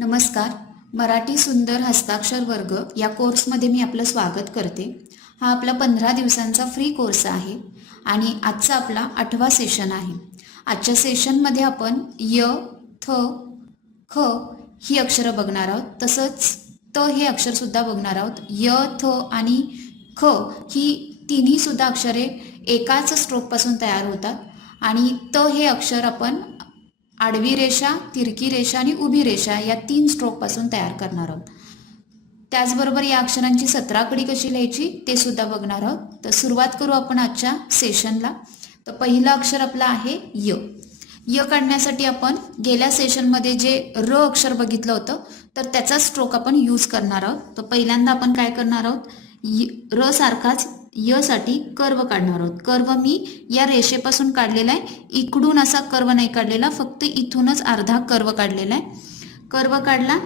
नमस्कार. मराठी सुंदर हस्ताक्षर वर्ग या कोर्समध्ये मी आपलं स्वागत करते. हा आपला 15 दिवसांचा फ्री कोर्स आहे आणि आजचा आपला 8वा सेशन आहे. आजच्या सेशनमध्ये आपण य, थ, ख ही अक्षरं बघणार आहोत. तसंच त हे अक्षरसुद्धा बघणार आहोत. य, थ आणि ख ही तिन्हीसुद्धा अक्षरे एकाच स्ट्रोकपासून तयार होतात आणि त हे अक्षर आपण आडवी रेषा, तिरकी रेषा आणि उभी रेषा या 3 स्ट्रोकपासून तयार करणार आहोत. त्याचबरोबर या अक्षरांची 17 कडी कशी लिहायची ते सुद्धा बघणार आहोत. तर सुरुवात करू आपण आजच्या सेशनला. तर पहिलं अक्षर आपलं आहे य. य काढण्यासाठी आपण गेल्या सेशनमध्ये जे र अक्षर बघितलं होतं तर त्याचा स्ट्रोक आपण यूज करणार आहोत. तर पहिल्यांदा आपण काय करणार आहोत, र सारखाच य साठी कर्व काढणार आहोत. कर्व मी या रेषेपासून काढलेला आहे, इकडून असा कर्व नाही काढलेला, फक्त इथूनच अर्धा कर्व काढलेला आहे. कर्व काढला,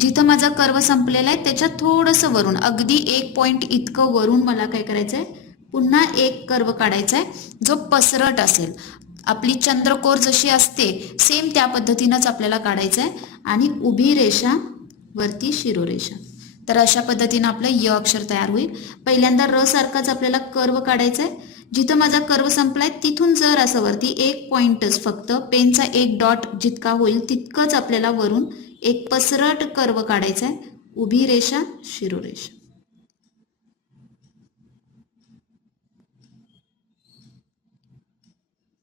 जिथं माझा कर्व संपलेला आहे त्याच्यात थोडंसं वरून, अगदी 1 पॉईंट इतकं वरून मला काय करायचं आहे, पुन्हा एक कर्व काढायचा आहे जो पसरट असेल. आपली चंद्रकोर जशी असते सेम त्या पद्धतीनंच आपल्याला काढायचं आहे आणि उभी रेषा वरती शिरोरेषा. तर अशा पद्धतीनं आपलं य अक्षर तयार होईल. पहिल्यांदा र सारखाच आपल्याला कर्व काढायचा आहे. जिथं माझा कर्व संपलाय तिथून जर असं वरती 1 पॉइंटच, फक्त पेनचा एक डॉट जितका होईल तितकंच आपल्याला वरून एक पसरट कर्व काढायचा आहे. उभी रेषा, शिरोरेषा.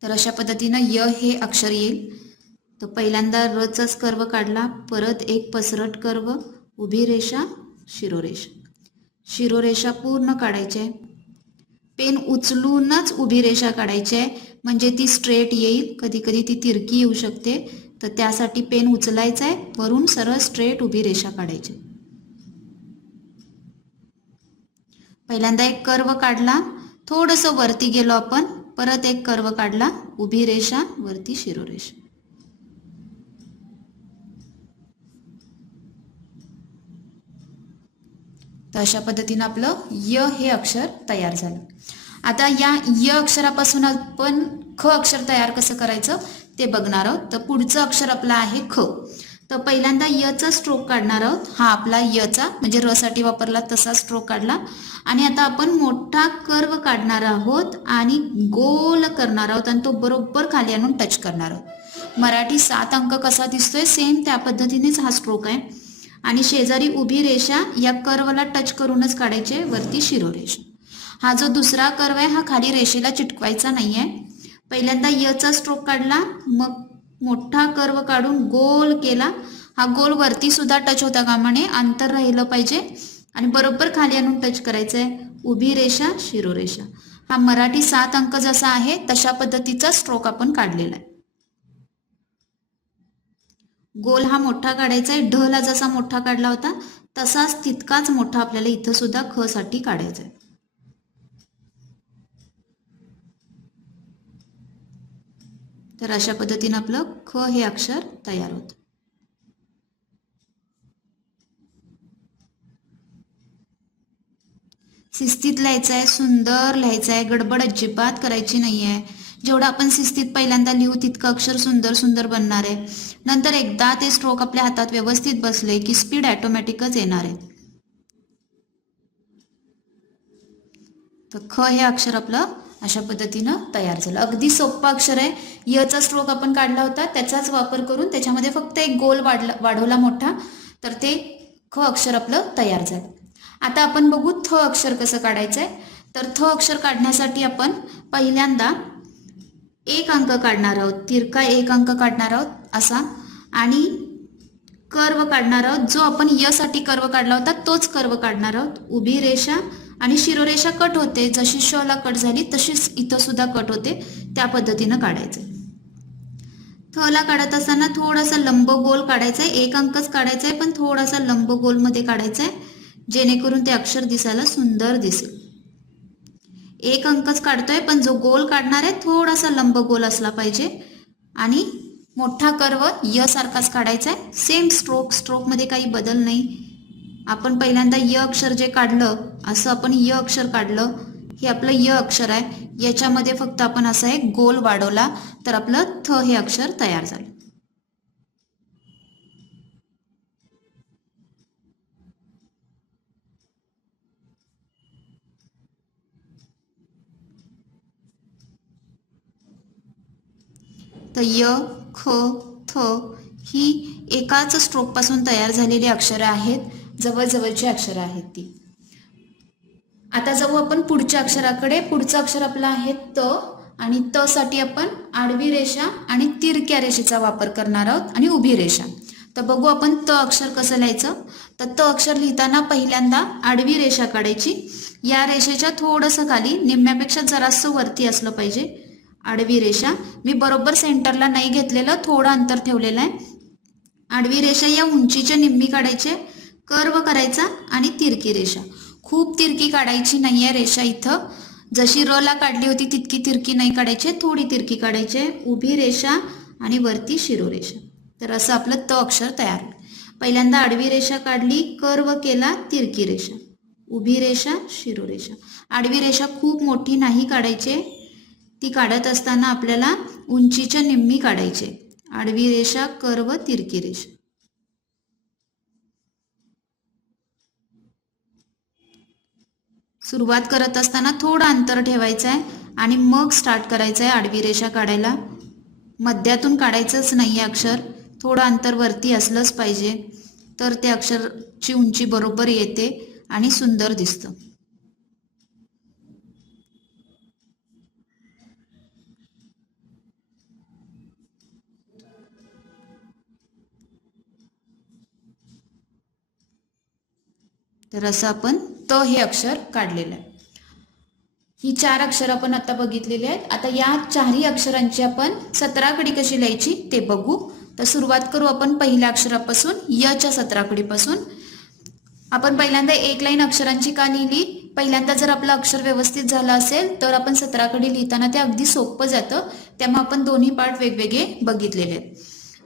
तर अशा पद्धतीनं य हे अक्षर येईल. तर पहिल्यांदा रचाच कर्व काढला, परत एक पसरट कर्व, उभी रेषा, शिरोरेषा. शिरोरेषा पूर्ण काढायची आहे. पेन उचलूनच उभी रेषा काढायची आहे म्हणजे ती स्ट्रेट येईल. कधी कधी ती तिरकी येऊ शकते, तर त्यासाठी पेन उचलायचा आहे, वरून सरळ स्ट्रेट उभी रेषा काढायची. पहिल्यांदा एक कर्व काढला, थोडंसं वरती गेलो आपण, परत एक कर्व काढला, उभी रेषा वरती शिरोरेषा. तर अशा पद्धतीनं आपलं य हे अक्षर तयार झालं. आता या य अक्षरापासून आपण ख अक्षर तयार कसं करायचं ते बघणार आहोत. तर पुढचं अक्षर आपलं आहे ख. तर पहिल्यांदा यचा स्ट्रोक काढणार आहोत. हा आपला यचा म्हणजे र साठी वापरला तसा स्ट्रोक काढला आणि आता आपण मोठा कर्व काढणार आहोत आणि गोल करणार आहोत आणि तो बरोबर खाली आणून टच करणार आहोत. मराठी 7 अंक कसा दिसतोय सेम त्या पद्धतीनेच हा स्ट्रोक आहे आणि शेजारी उभी रेषा या कर्वला टच करूनच काढायचे, वरती शिरोरेषा. हा जो दुसरा कर्व आहे हा खाली रेषेला चिटकवायचा नाहीये. पहिल्यांदा यचा स्ट्रोक काढला, मग मोठा कर्व काढून गोल केला. हा गोल वरती सुद्धा टच होता कामा नये, अंतर राहिलं पाहिजे आणि बरोबर खाली आणून टच करायचंय, उभी रेषा, शिरोरेषा. हा मराठी 7 अंक जसा आहे तशा पद्धतीचा स्ट्रोक आपण काढलेला आहे. गोल हा मोठा काढायचा आहे. ढ ला जसा मोठा काढला होता तसाच तितकाच मोठा आपल्याला इथं सुद्धा ख साठी काढायचा आहे. तर अशा पद्धतीने आपलं ख हे अक्षर तयार होतं. शिस्तीत लिहायचं आहे, सुंदर लिहायचं आहे, गडबड अजिबात करायची नाही आहे. जेवढं आपण शिस्तीत पहिल्यांदा लिहू तितकं अक्षर सुंदर सुंदर बनणार आहे. नंतर एकदा ते स्ट्रोक आपल्या हातात व्यवस्थित बसले की स्पीड ऑटोमॅटिकच येणार आहे. तर ख हे अक्षर आपलं अशा पद्धतीनं तयार झालं. अगदी सोपं अक्षर आहे. यचा स्ट्रोक आपण काढला होता त्याचाच वापर करून त्याच्यामध्ये फक्त एक गोल वाढवला मोठा, तर ते ख अक्षर आपलं तयार झालं. आता आपण बघू थ अक्षर कसं काढायचंय. तर थ अक्षर काढण्यासाठी आपण पहिल्यांदा 1 अंक काढणार आहोत, तिरका 1 अंक काढणार आहोत असा, आणि कर्व काढणार आहोत. जो आपण य साठी कर्व काढला होता तोच कर्व काढणार आहोत. उभी रेषा आणि शिरोरेषा कट होते, जशी श ला कट झाली तशीच इथं सुद्धा कट होते, त्या पद्धतीनं काढायचं. थ ला काढत असताना थोडासा लंब गोल काढायचा आहे. 1 अंकच काढायचा आहे पण थोडासा लंब गोल मध्ये काढायचा आहे, जेणेकरून ते अक्षर दिसायला सुंदर दिसेल. 1 अंकच काढतोय पण जो गोल काढणार आहे थोडासा लंब गोल असला पाहिजे आणि मोठा कर्व य सारखाच काढायचा आहे. सेम स्ट्रोक मध्ये काही बदल नाही. आपण पहिल्यांदा य अक्षर जे काढलं असं आपण य अक्षर काढलं, हे आपलं य अक्षर आहे. याच्यामध्ये फक्त आपण असा एक गोल वाढवला तर आपलं थ हे अक्षर तयार झालं. तर य, ख, थ ही एकाच स्ट्रोकपासून तयार झालेली अक्षरं आहेत, जवळजवळची अक्षरं आहेत ती. आता जाऊ आपण पुढच्या अक्षराकडे. पुढचं अक्षर आपलं आहे त, आणि त साठी आपण आडवी रेषा आणि तिरक्या रेषेचा वापर करणार आहोत आणि उभी रेषा. तर बघू आपण त अक्षर कसं लिहायचं. तर त अक्षर लिहिताना पहिल्यांदा आडवी रेषा काढायची. या रेषेच्या थोडंसं खाली, निम्म्यापेक्षा जरासं वरती असलं पाहिजे आडवी रेषा. मी बरोबर सेंटरला नाही घेतलेलं, थोडं अंतर ठेवलेलं आहे. आडवी रेषा या उंचीच्या निम्मी काढायचे, कर्व करायचा आणि तिरकी रेषा. खूप तिरकी काढायची नाही आहे रेषा इथं. जशी र ला काढली होती तितकी तिरकी नाही काढायची, थोडी तिरकी काढायची. उभी रेषा आणि वरती शिरोरेषा. तर असं आपलं त अक्षर तयार. पहिल्यांदा आडवी रेषा काढली, कर्व केला, तिरकी रेषा, उभी रेषा, शिरोरेषा. आडवी रेषा खूप मोठी नाही काढायची, ती काढत असताना आपल्याला उंचीच्या निम्मी काढायचे. आडवी रेषा, कर्व, तिरकी रेषा. सुरुवात करत असताना थोडं अंतर ठेवायचं आहे आणि मग स्टार्ट करायचं आहे आडवी रेषा काढायला. मध्यातून काढायचंच नाही आहे अक्षर, थोडं अंतर वरती असलंच पाहिजे, तर ते अक्षरची उंची बरोबर येते आणि सुंदर दिसतं. तर असं आपण त हे अक्षर काढलेलं आहे. ही 4 अक्षर आपण आता बघितलेली आहेत. आता या चारही अक्षरांची आपण 17 कडी कशी लिहायची ते बघू. तर सुरुवात करू आपण पहिल्या अक्षरापासून, यच्या 17 कडीपासून. आपण पहिल्यांदा एक लाईन अक्षरांची का लिहिली. पहिल्यांदा जर आपलं अक्षर व्यवस्थित झालं असेल तर आपण 17 कडी लिहिताना ते अगदी सोपं जातं. त्यामुळे आपण दोन्ही पार्ट वेगवेगळे बघितलेले आहेत.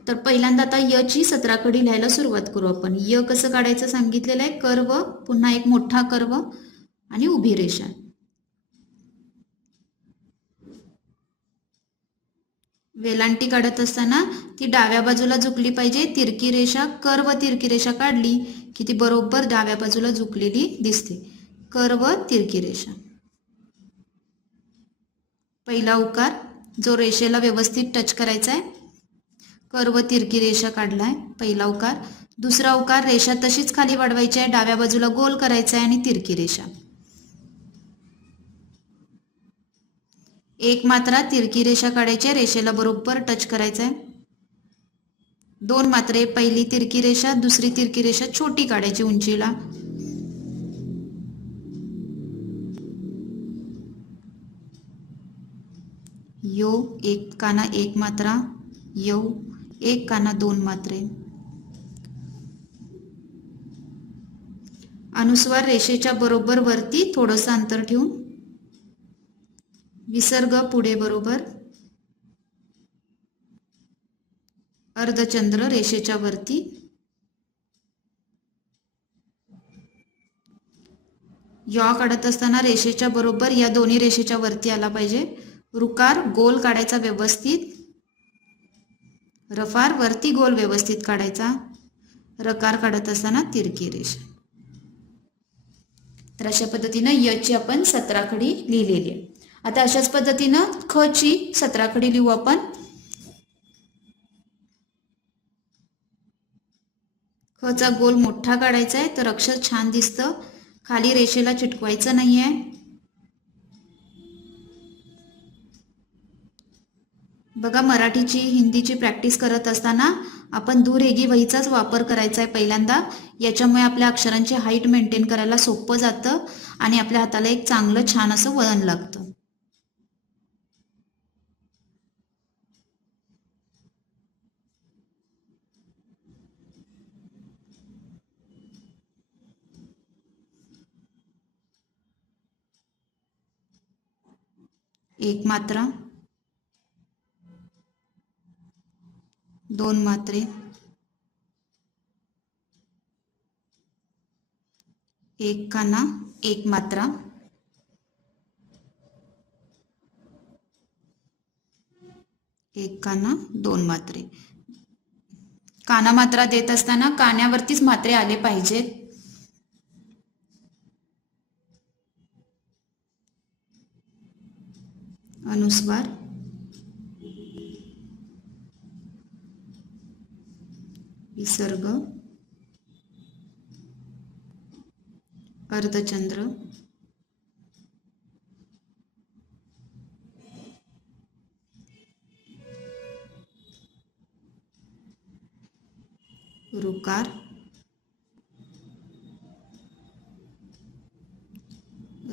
तर पहिल्यांदा आता य ची 17 कडी लिहायला सुरुवात करू आपण. य कसं काढायचं सांगितलेलं आहे. कर्व, पुन्हा एक मोठा कर्व आणि उभी रेषा. वेलांटी काढत असताना ती डाव्या बाजूला झुकली पाहिजे. तिरकी रेषा, कर्व तिरकी रेषा काढली की ती बरोबर डाव्या बाजूला झुकलेली दिसते. कर्व, तिरकी रेषा. पहिला उकार जो रेषेला व्यवस्थित टच करायचा आहे. कर्व, तिरकी रेषा काढलाय पहिला उकार. दुसरा उकार रेषा तशीच खाली वाढवायची आहे, डाव्या बाजूला गोल करायचा आहे आणि तिरकी रेषा. एक मात्रा तिरकी रेषा काढायची आहे, रेषेला बरोबर टच करायचा आहे. 2 मात्रे, पहिली तिरकी रेषा, दुसरी तिरकी रेषा छोटी काढायची उंचीला. यो, एक काना 1 मात्रा, यौ, एक काना 2 मात्रे. अनुस्वार रेषेच्या बरोबर वरती थोडंसं अंतर ठेवून. विसर्ग पुढे बरोबर. अर्धचंद्र रेषेच्या वरती. यॉ काढत असताना रेषेच्या बरोबर या दोन्ही रेषेच्या वरती आला पाहिजे. रुकार गोल काढायचा व्यवस्थित. रफार वरती गोल व्यवस्थित काढायचा. रकार काढत असताना तिरकी रेषा. तर अशा पद्धतीनं य ची आपण 17 कडी लिहिलेली आहे. आता अशाच पद्धतीनं ख ची 17 कडी लिहू आपण. ख चा गोल मोठा काढायचा आहे तर अक्षर छान दिसतं. खाली रेषेला चिटकवायचं नाहीये. बघा, मराठीची हिंदीची प्रॅक्टिस करत असताना आपण दुरेघी वहीचाच वापर करायचा आहे पहिल्यांदा. याच्यामुळे आपल्या अक्षरांची हाईट मेंटेन करायला सोपं जातं आणि आपल्या हाताला एक चांगलं छान असं वळण लागतं. एक मात्रा, 2 मात्रे, एक काना 1 मात्रा, एक काना 2 मात्रे. काना मात्रा देत असताना कान्यावरतीच मात्रे आले पाहिजेत. अनुस्वार, विसर्ग, अर्धचंद्र, ऋकार,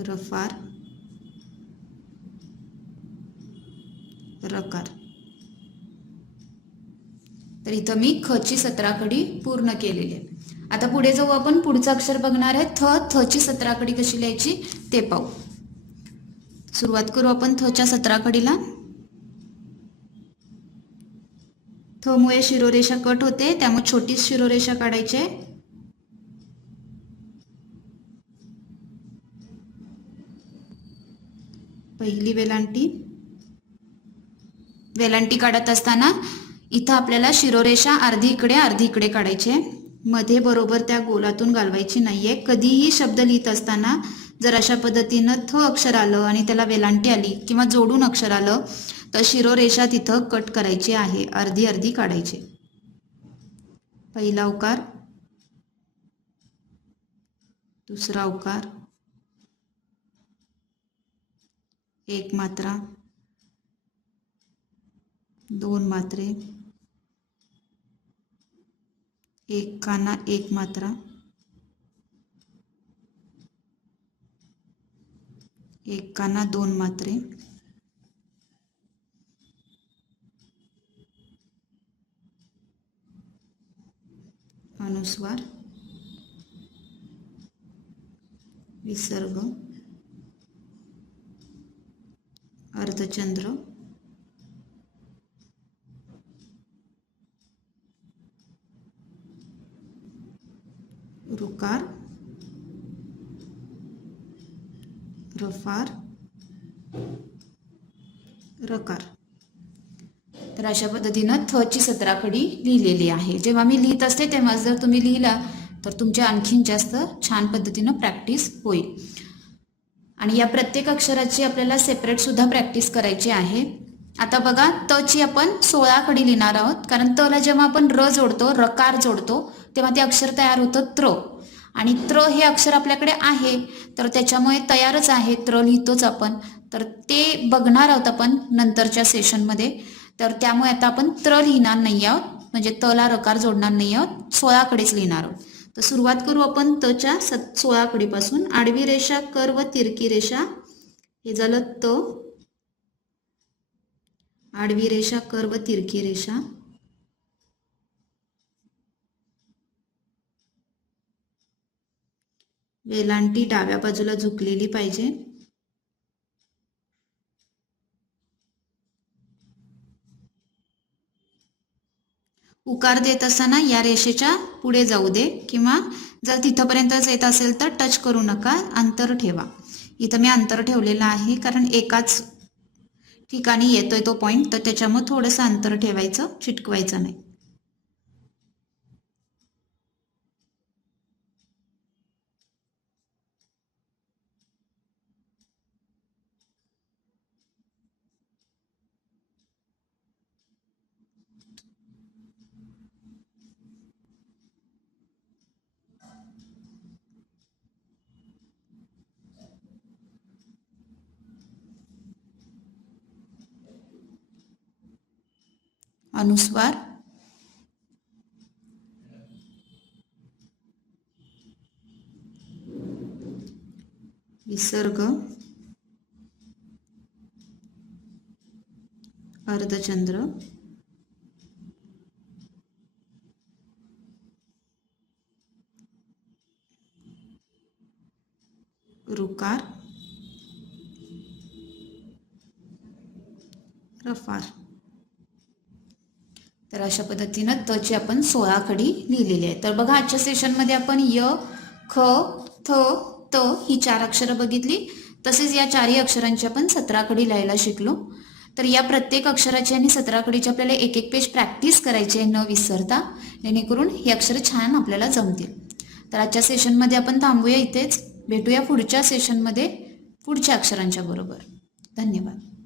रफार, रकार. तर इथं मी ख ची 17 कडी पूर्ण केलेली आहे. आता पुढे जाऊ आपण. पुढचं अक्षर बघणार आहे थ ची 17 कडी कशी लिहायची ते पाहू. सुरुवात करू आपण थ च्या 17 कडीला. थ मुळे शिरोरेषा कट होते, त्यामुळे छोटी शिरोरेषा काढायची आहे. पहिली वेलांटी. वेलांटी काढत असताना इथं आपल्याला शिरोरेषा अर्धी इकडे काढायची आहे. मध्ये बरोबर त्या गोलातून घालवायची नाहीये. कधीही शब्द लिहित असताना जर अशा पद्धतीनं थ अक्षर आलं आणि त्याला वेलांटी आली किंवा जोडून अक्षर आलं तर शिरोरेषा तिथं कट करायची आहे, अर्धी काढायची. पहिला उकार, दुसरा उकार, एक मात्रा, दोन मात्रे, एक काना एक मात्रा, एक काना दोन मात्रे, अनुस्वार, विसर्ग, अर्धचंद्र, ऋकार, रफार, रकार. तर अशा पद्धतीनं थ ची 17 कडी लिहिलेली आहे. जेव्हा मी लिहित असते तेव्हा जर तुम्ही लिहिला तर तुमच्या आणखीन जास्त छान पद्धतीनं प्रॅक्टिस होईल. आणि या प्रत्येक अक्षराची आपल्याला सेपरेट सुद्धा प्रॅक्टिस करायची आहे. आता बघा त ची आपण 16 कडी लिहिणार आहोत, कारण त ला जेव्हा आपण र जोडतो, रकार जोडतो, तेव्हा ते अक्षर तयार होतं त्र. आणि त्र हे अक्षर आपल्याकडे आहे तर त्याच्यामुळे तयारच आहे, त्र लिहितोच आपण. तर ते बघणार आहोत आपण नंतरच्या सेशनमध्ये. तर त्यामुळे आता आपण त्र लिहिणार नाही आहोत, म्हणजे त ला रकार जोडणार नाही आहोत, 16 कडेच लिहिणार आहोत. तर सुरुवात करू आपण त च्या 16 कडीपासून. आडवी रेषा, कर्व, तिरकी रेषा, हे झालं त. आडवी रेषा, कर्व, तिरकी रेषा, वेलांटी डाव्या बाजूला झुकलेली पाहिजे. उकार देत असताना या रेषेच्या पुढे जाऊ दे, किंवा जर तिथपर्यंतच येत असेल तर टच करू नका, अंतर ठेवा. इथं मी अंतर ठेवलेलं आहे कारण एकाच ठिकाणी येतोय तो पॉइंट, तर त्याच्यामुळे थोडंसं अंतर ठेवायचं, चिटकवायचं नाही. अनुस्वार, विसर्ग, अर्धचंद्र, ऋकार, रफार. तर अशा पद्धतीनं त ची आपण 16 कडी लिहिलेली आहे. तर बघा आजच्या सेशनमध्ये आपण य, ख, थ, त ही 4 अक्षरं बघितली. तसेच या 4ही अक्षरांची आपण 17 कडी लिहायला शिकलो. तर या प्रत्येक अक्षराची आणि 17 कडीची आपल्याला एक एक पेज प्रॅक्टिस करायची आहे न विसरता, जेणेकरून ही अक्षरं छान आपल्याला जमतील. तर आजच्या सेशनमध्ये आपण थांबूया इथेच. भेटूया पुढच्या सेशनमध्ये पुढच्या अक्षरांच्या बरोबर. धन्यवाद.